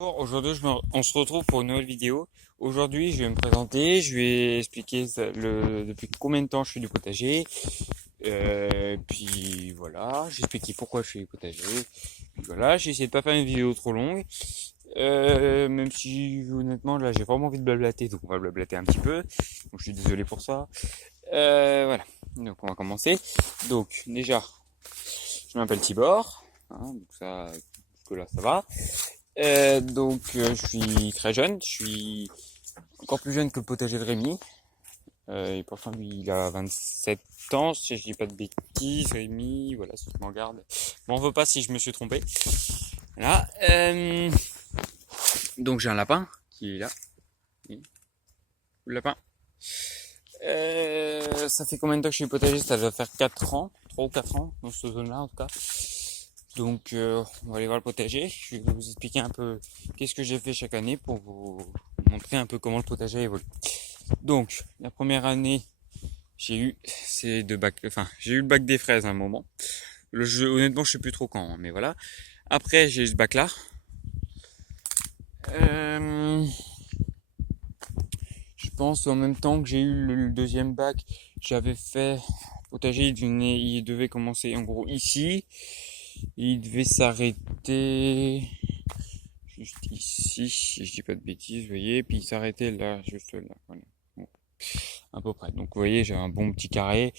Bonjour, aujourd'hui on se retrouve pour une nouvelle vidéo. Aujourd'hui je vais me présenter, je vais expliquer depuis combien de temps je fais du potager. Puis voilà, j'ai expliqué pourquoi je fais du potager. Puis voilà, j'ai essayé de pas faire une vidéo trop longue. Même si honnêtement là j'ai vraiment envie de blablater, donc on va blablater un petit peu. Donc je suis désolé pour ça. Voilà, donc on va commencer. Donc déjà, je m'appelle Tibor, hein, donc ça, jusque là ça va. Je suis très jeune, je suis encore plus jeune que le potager de Rémi. Et pourtant lui il a 27 ans, si je dis pas de bêtises, Rémi, voilà, si je m'en garde. M'en veux pas si je me suis trompé. Voilà. Donc j'ai un lapin qui est là. Oui, le lapin. Ça fait combien de temps que je suis potager? Ça doit faire 4 ans, 3 ou 4 ans, dans cette zone-là en tout cas. Donc on va aller voir le potager. Je vais vous expliquer un peu qu'est-ce que j'ai fait chaque année pour vous montrer un peu comment le potager évolue. Donc la première année, j'ai eu j'ai eu le bac des fraises à un moment. Honnêtement, je sais plus trop quand, hein, mais voilà. Après, j'ai eu ce bac là. Je pense en même temps que j'ai eu le deuxième bac, j'avais fait potager. Il devait commencer en gros ici. Il devait s'arrêter juste ici, si je dis pas de bêtises, vous voyez, puis il s'arrêtait là, juste là, voilà. Bon, à peu près. Donc vous voyez, j'ai un bon petit carré.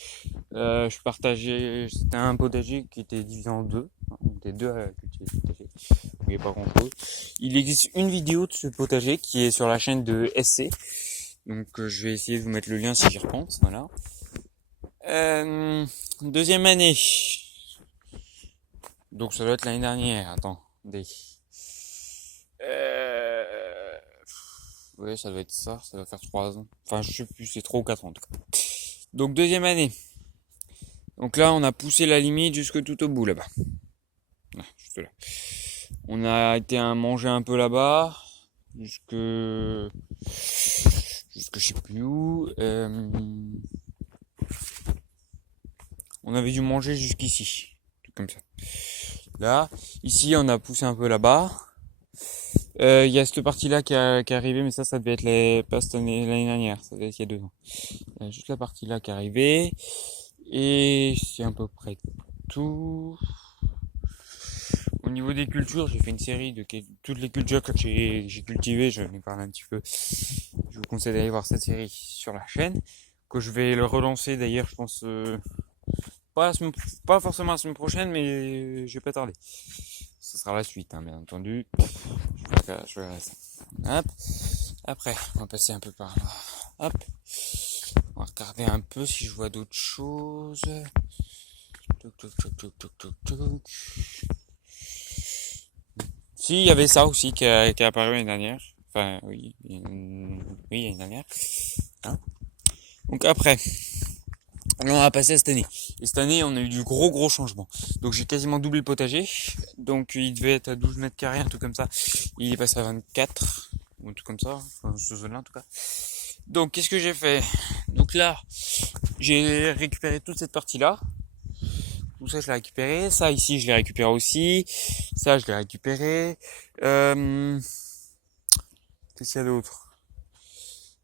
Je partageais, c'était un potager qui était divisé en deux. On était deux à cultiver ce potager. Il n'y avait pas grand chose. Il existe une vidéo de ce potager qui est sur la chaîne de SC. Donc je vais essayer de vous mettre le lien si j'y repense, voilà. Deuxième année. Donc ça doit être l'année dernière, attendez. Ouais, ça doit être ça doit faire 3 ans. Enfin, je sais plus, c'est 3 ou 4 ans en tout cas. Donc deuxième année. Donc là, on a poussé la limite jusque tout au bout là-bas. Là, juste là. On a été manger un peu là-bas, jusque je sais plus où. On avait dû manger jusqu'ici, tout comme ça. Là, ici, on a poussé un peu là-bas. Il y a cette partie-là qui est arrivée, mais ça devait être pas cette année, l'année dernière, ça devait être il y a 2 ans. Il y a juste la partie-là qui est arrivée. Et c'est à peu près tout. Au niveau des cultures, j'ai fait une série de toutes les cultures que j'ai cultivées, je vais parler un petit peu. Je vous conseille d'aller voir cette série sur la chaîne, que je vais le relancer d'ailleurs, je pense, pas forcément la semaine prochaine, mais je vais pas tarder. Ce sera la suite, hein, bien entendu. Je verrai ça. Hop. Après, on va passer un peu par là. Hop. On va regarder un peu si je vois d'autres choses. Toc, toc, toc, toc, toc, toc, toc. Si, il y avait ça aussi qui est apparu l'année dernière. Enfin, oui, l'année dernière. Hein. Donc après, on va passer à cette année. Et cette année, on a eu du gros changement. Donc j'ai quasiment doublé le potager. Donc il devait être à 12 mètres carrés, un truc comme ça. Il est passé à 24, ou un truc comme ça, dans ce zone-là en tout cas. Donc qu'est-ce que j'ai fait? Donc là, j'ai récupéré toute cette partie-là. Tout ça, je l'ai récupéré. Ça, ici, je l'ai récupéré aussi. Ça, je l'ai récupéré. Qu'est-ce qu'il y a d'autre?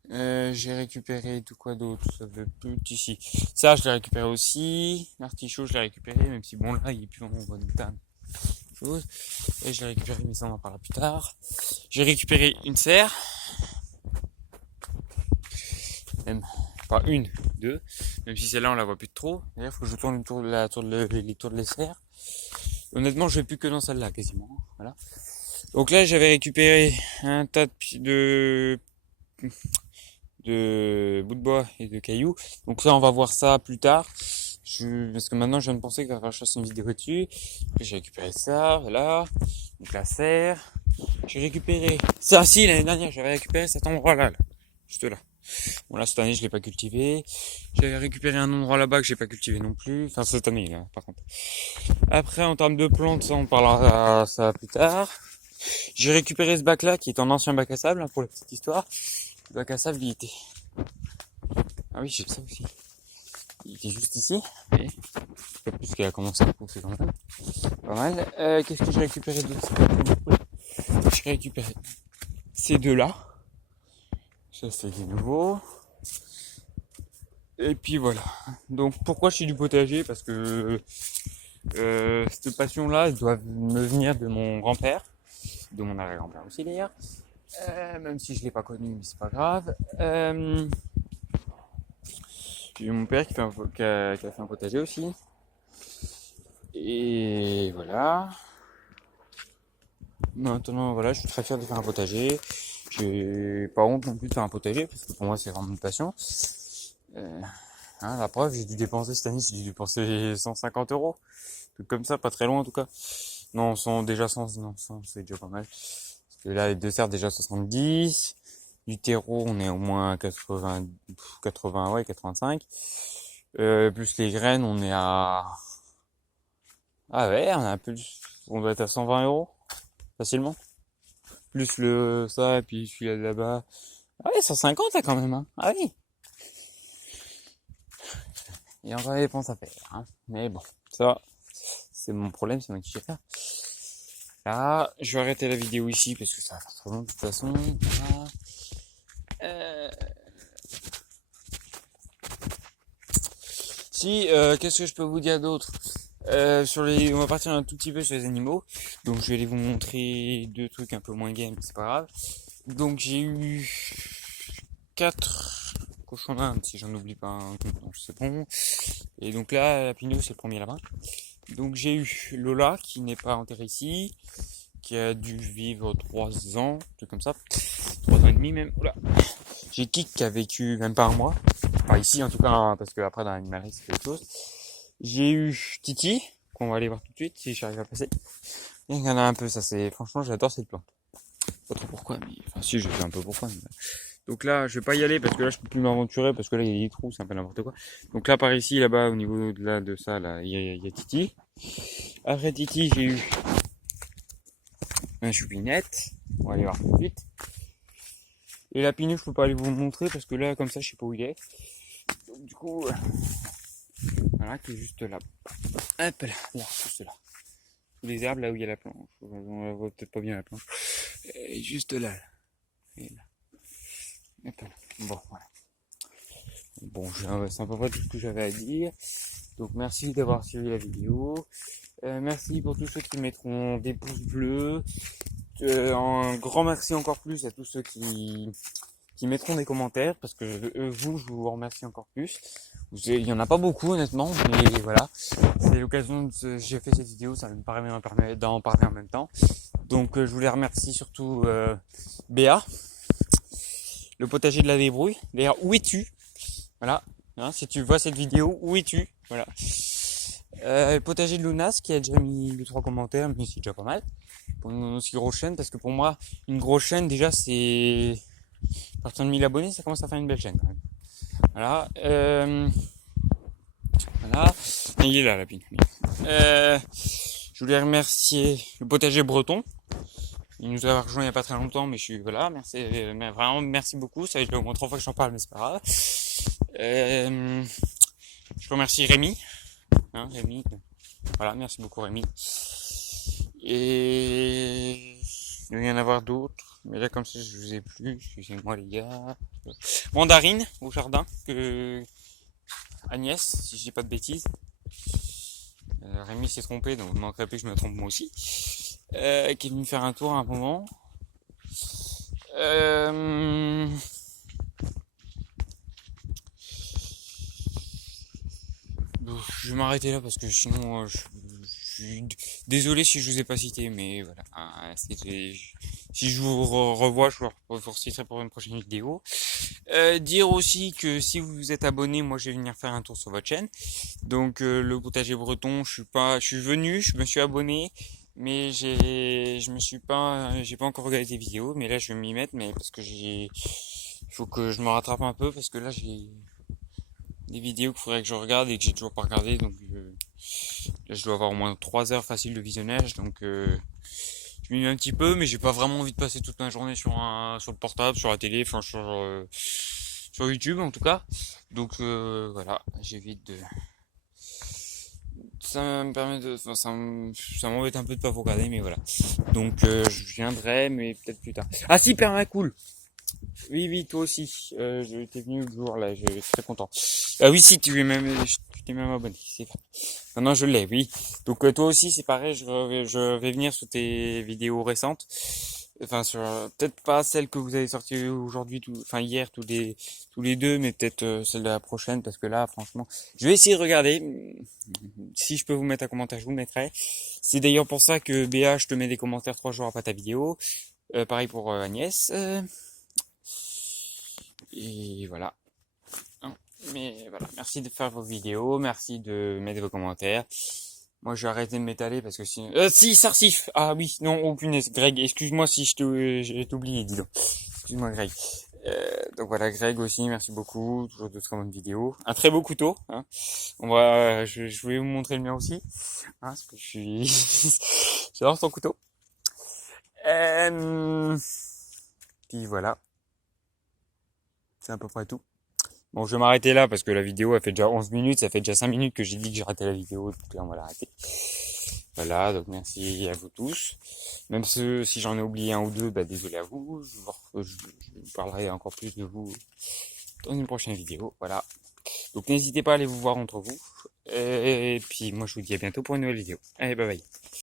J'ai récupéré tout quoi d'autre? Ça veut plus ici. Ça, je l'ai récupéré aussi. L'artichaut, je l'ai récupéré, même si bon, là, il est plus en bon état. Chose. Et je l'ai récupéré, mais ça, on en parlera plus tard. J'ai récupéré une serre. Même pas une, deux. Même si celle-là, on la voit plus de trop. D'ailleurs, faut que je tourne les tours de les serres. Honnêtement, je vais plus que dans celle-là, quasiment. Voilà. Donc là, j'avais récupéré un tas de bouts de bois et de cailloux. Donc ça, on va voir ça plus tard. Parce que maintenant, je viens de penser qu'il va falloir que je fasse une vidéo dessus. J'ai récupéré ça, voilà. Donc la serre. J'ai récupéré ça. Si, l'année dernière, j'avais récupéré cet endroit-là, là. Juste là. Bon là, cette année, je l'ai pas cultivé. J'avais récupéré un endroit là-bas que j'ai pas cultivé non plus. Enfin, cette année, là, par contre. Après, en termes de plantes, ça, on parlera ça plus tard. J'ai récupéré ce bac-là, qui est un ancien bac à sable, hein, pour la petite histoire. Le bac à sable, il était... Ah oui, j'ai ça aussi. Il était juste ici. Et... puisqu'il a commencé à pousser quand même. Pas mal. Qu'est-ce que j'ai récupéré d'autre? Je récupère ces deux-là. Ça, c'est des nouveaux. Et puis voilà. Donc pourquoi je fais du potager? Parce que cette passion-là, elle doit me venir de mon grand-père, de mon arrière-grand-père aussi d'ailleurs. Même si je l'ai pas connu, mais c'est pas grave. J'ai mon père qui a fait un potager aussi. Et voilà. Maintenant, voilà, je suis très fier de faire un potager. J'ai pas honte non plus de faire un potager, parce que pour moi, c'est vraiment une passion. La preuve, j'ai dû dépenser cette année, j'ai dû dépenser 150 euros. Truc comme ça, pas très loin en tout cas. Non, déjà 100, non, 100, c'est déjà pas mal. Parce que là, les deux serres déjà 70. Du terreau, on est au moins 80, 80, ouais, 85. Plus les graines, on est à, ah ouais, on doit être à 120 euros. Facilement. Plus ça, et puis celui-là de là-bas. Ah ouais, 150 là quand même, hein. Ah oui. Il y a encore des dépenses à faire, hein. Mais bon, ça, c'est mon problème, c'est moi qui sais faire. Là, je vais arrêter la vidéo ici parce que ça va faire trop long de toute façon. Voilà. Qu'est-ce que je peux vous dire d'autre? On va partir un tout petit peu sur les animaux. Donc je vais aller vous montrer deux trucs un peu moins game, c'est pas grave. Donc j'ai eu 4 cochons d'Inde, si j'en oublie pas un, donc c'est bon. Et donc là, la Pinot, c'est le premier là-bas. Donc j'ai eu Lola, qui n'est pas enterrée ici, qui a dû vivre 3 ans, tout comme ça. 3 ans et demi même. Oula. J'ai Kik qui a vécu même pas un mois. Enfin ici en tout cas, hein, parce que après dans l'animalerie c'est quelque chose. J'ai eu Titi, qu'on va aller voir tout de suite si j'arrive à passer. Il y en a un peu, ça c'est, franchement j'adore cette plante. Pas trop pourquoi, mais enfin si je sais un peu pourquoi. Mais... Donc là je vais pas y aller parce que là je peux plus m'aventurer parce que là il y a des trous, c'est un peu n'importe quoi. Donc là par ici, là-bas au niveau de ça, là il y a Titi. Après Titi j'ai eu un choupinette, on va aller voir tout de suite. Et la Pinot je peux pas aller vous le montrer parce que là comme ça je sais pas où il est. Donc du coup, voilà qui est juste là. Hop là, juste là. Les herbes là où il y a la planche. On voit peut-être pas bien la planche. Et juste là. Et là. Bon, voilà. Bon, c'est à peu près tout ce que j'avais à dire. Donc merci d'avoir suivi la vidéo. Merci pour tous ceux qui mettront des pouces bleus. Un grand merci encore plus à tous ceux qui mettront des commentaires parce que je vous remercie encore plus. Il y en a pas beaucoup honnêtement, mais voilà, c'est l'occasion j'ai fait cette vidéo, ça me permet d'en parler en même temps. Donc je voulais remercier surtout Béa, le potager de la débrouille. D'ailleurs, où es-tu? Voilà, hein, si tu vois cette vidéo, où es-tu? Voilà. Le potager de Lunas qui a déjà mis 2-3 commentaires, mais c'est déjà pas mal pour une aussi grosse chaîne, parce que pour moi une grosse chaîne déjà c'est à partir de 1000 abonnés, ça commence à faire une belle chaîne quand même. Voilà. Voilà. Et il est là, la pine. Je voulais remercier le potager breton. Il nous a rejoint il n'y a pas très longtemps, mais je suis, voilà, merci, mais vraiment, merci beaucoup. Ça fait au moins 3 fois que j'en parle, mais c'est pas grave. Je remercie Rémi. Hein, Rémi. Voilà, merci beaucoup Rémi. Et il doit y en avoir d'autres. Mais là, comme ça, je vous ai plus. Excusez-moi, les gars. Mandarine au jardin. Agnès, si je dis pas de bêtises. Rémi s'est trompé, donc il manquerait plus que je me trompe moi aussi. Qui est venu faire un tour à un moment. Je vais m'arrêter là parce que sinon je suis désolé si je vous ai pas cité, mais voilà. Si je vous revois, je vous reciterai pour une prochaine vidéo. Dire aussi que si vous êtes abonné, moi je vais venir faire un tour sur votre chaîne. Donc le potager breton, je suis venu, je me suis abonné, mais j'ai pas encore regardé des vidéos, mais là je vais m'y mettre, mais parce que il faut que je me rattrape un peu parce que là j'ai des vidéos qu'il faudrait que je regarde et que j'ai toujours pas regardé, donc là je dois avoir au moins 3 heures faciles de visionnage, donc je m'y mets un petit peu, mais j'ai pas vraiment envie de passer toute ma journée sur le portable, sur la télé, enfin sur YouTube en tout cas. Donc voilà, j'évite ça me permet de, enfin, ça m'embête un peu de pas vous regarder, mais voilà. Donc, je viendrai, mais peut-être plus tard. Ah si, Permacool. Oui, oui, toi aussi. T'es venu le jour, là, je suis très content. Ah oui, si, tu t'es même abonné, c'est vrai. Maintenant, je l'ai, oui. Donc, toi aussi, c'est pareil, je vais venir sur tes vidéos récentes. Enfin, sur, peut-être pas celle que vous avez sortie aujourd'hui, enfin, hier, tous les deux, mais peut-être celle de la prochaine, parce que là, franchement, je vais essayer de regarder. Si je peux vous mettre un commentaire, je vous le mettrai. C'est d'ailleurs pour ça que BA, je te mets des commentaires 3 jours après ta vidéo. Pareil pour Agnès. Et voilà. Hein. Mais voilà, merci de faire vos vidéos, merci de mettre vos commentaires. Moi, je vais arrêter de m'étaler parce que sinon... si, Sarsif! Ah oui, non, oh punaise, Greg, excuse-moi si j'ai oublié, dis donc. Excuse-moi, Greg. Donc voilà, Greg aussi, merci beaucoup. Toujours de très bonnes vidéos. Un très beau couteau, hein. Je vais vous montrer le mien aussi, hein, parce que je suis... J'adore ton couteau. Puis voilà, c'est à peu près tout. Bon, je vais m'arrêter là parce que la vidéo, elle fait déjà 11 minutes. Ça fait déjà 5 minutes que j'ai dit que j'arrêtais la vidéo. Donc là, on va l'arrêter. Voilà, donc merci à vous tous. Même si j'en ai oublié un ou deux, bah, désolé à vous. Je vous parlerai encore plus de vous dans une prochaine vidéo. Voilà. Donc n'hésitez pas à aller vous voir entre vous. Et puis moi, je vous dis à bientôt pour une nouvelle vidéo. Allez, bye bye.